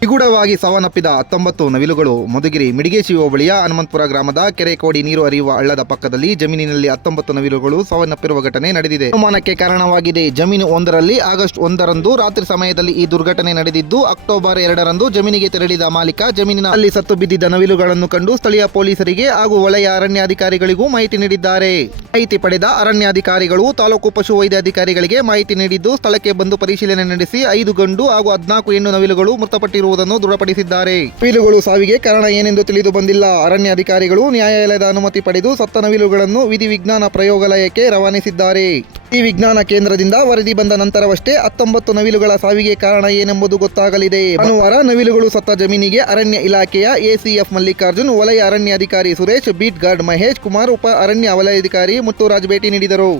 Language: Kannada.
ನಿಗೂಢವಾಗಿ ಸಾವನ್ನಪ್ಪಿದ 19 ನವಿಲುಗಳು. ಮಧುಗಿರಿ ಮಿಡಿಗೇಶಿ ಹೋಬಳಿಯ ಹನುಮಂತಪುರ ಗ್ರಾಮದ ಕೆರೆ ಕೋಡಿ ನೀರು ಹರಿಯುವ ಹಳ್ಳದ ಪಕ್ಕದಲ್ಲಿ ಜಮೀನಿನಲ್ಲಿ 19 ನವಿಲುಗಳು ಸಾವನ್ನಪ್ಪಿರುವ ಘಟನೆ ನಡೆದಿದೆ. ಅನುಮಾನಕ್ಕೆ ಕಾರಣವಾಗಿದೆ. ಜಮೀನು ಒಂದರಲ್ಲಿ ಆಗಸ್ಟ್ 1ರಂದು ರಾತ್ರಿ ಸಮಯದಲ್ಲಿ ಈ ದುರ್ಘಟನೆ ನಡೆದಿದ್ದು, ಅಕ್ಟೋಬರ್ 2ರಂದು ಜಮೀನಿಗೆ ತೆರಳಿದ ಮಾಲೀಕ ಜಮೀನಿನಲ್ಲಿ ಸತ್ತು ಬಿದ್ದಿದ್ದ ನವಿಲುಗಳನ್ನು ಕಂಡು ಸ್ಥಳೀಯ ಪೊಲೀಸರಿಗೆ ಹಾಗೂ ವಲಯ ಅರಣ್ಯಾಧಿಕಾರಿಗಳಿಗೂ ಮಾಹಿತಿ ನೀಡಿದ್ದಾರೆ. ಮಾಹಿತಿ ಪಡೆದ ಅರಣ್ಯಾಧಿಕಾರಿಗಳು ತಾಲೂಕು ಪಶು ವೈದ್ಯಾಧಿಕಾರಿಗಳಿಗೆ ಮಾಹಿತಿ ನೀಡಿದ್ದು, ಸ್ಥಳಕ್ಕೆ ಬಂದು ಪರಿಶೀಲನೆ ನಡೆಸಿ 5 ಗಂಡು ಹಾಗೂ 14 ಹೆಣ್ಣು ನವಿಲುಗಳು ಮೃತಪಟ್ಟಿರುವುದನ್ನು ದೃಢಪಡಿಸಿದ್ದಾರೆ. ನವಿಲುಗಳು ಸಾವಿಗೆ ಕಾರಣ ಏನೆಂದು ತಿಳಿದು ಬಂದಿಲ್ಲ. ಅರಣ್ಯಾಧಿಕಾರಿಗಳು ನ್ಯಾಯಾಲಯದ ಅನುಮತಿ ಪಡೆದು ಸತ್ತ ನವಿಲುಗಳನ್ನು ವಿಧಿವಿಜ್ಞಾನ ಪ್ರಯೋಗಾಲಯಕ್ಕೆ ರವಾನಿಸಿದ್ದಾರೆ. ಈ ವಿಜ್ಞಾನ ಕೇಂದ್ರದಿಂದ ವರದಿ ಬಂದ ನಂತರವಷ್ಟೇ 19 ನವಿಲುಗಳ ಸಾವಿಗೆ ಕಾರಣ ಏನೆಂಬುದು ಗೊತ್ತಾಗಲಿದೆ. ಭಾನುವಾರ ನವಿಲುಗಳು ಸತ್ತ ಜಮೀನಿಗೆ ಅರಣ್ಯ ಇಲಾಖೆಯ ಎಸಿಎಫ್ ಮಲ್ಲಿಕಾರ್ಜುನ್, ವಲಯ ಅರಣ್ಯಾಧಿಕಾರಿ ಸುರೇಶ್, ಬೀಟ್ ಗಾರ್ಡ್ ಮಹೇಶ್ ಕುಮಾರ್, ಉಪ ಅರಣ್ಯ ವಲಯಾಧಿಕಾರಿ ಮುತ್ತುರಾಜ್ ಭೇಟಿ ನೀಡಿದರು.